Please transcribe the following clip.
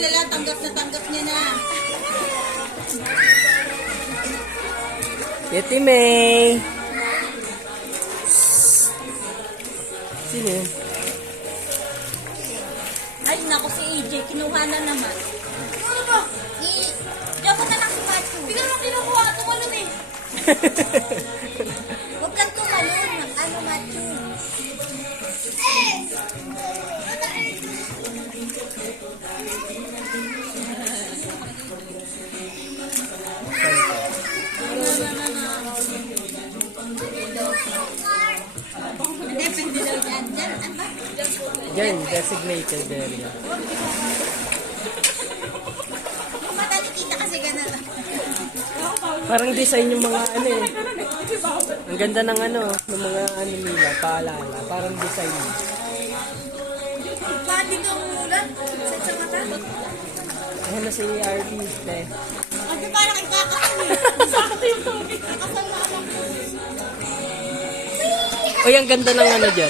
mag-alala, tanggap niya na. Yeti May. Sino yun? Ay, naku si AJ, kinuha na naman. Ano ba? Diyan ko na lang si Macho. Bigyan mo kinukuha, tumalun eh. Huwag kang tumalun. Ano, Macho? Depende daw yan. Diyan, ano? Diyan, designated area. Madali kita kasi gano'n. Parang design yung mga ano eh. Ang ganda ng ano, ng mga ano nila, paalala. Parang design. Pati ka umulan. Sa mata. Ayan na si RB. Kasi parang ikakasal eh. Sakto yung tubig. Kakasal na ako. Uy, ang ganda ng ano dyan.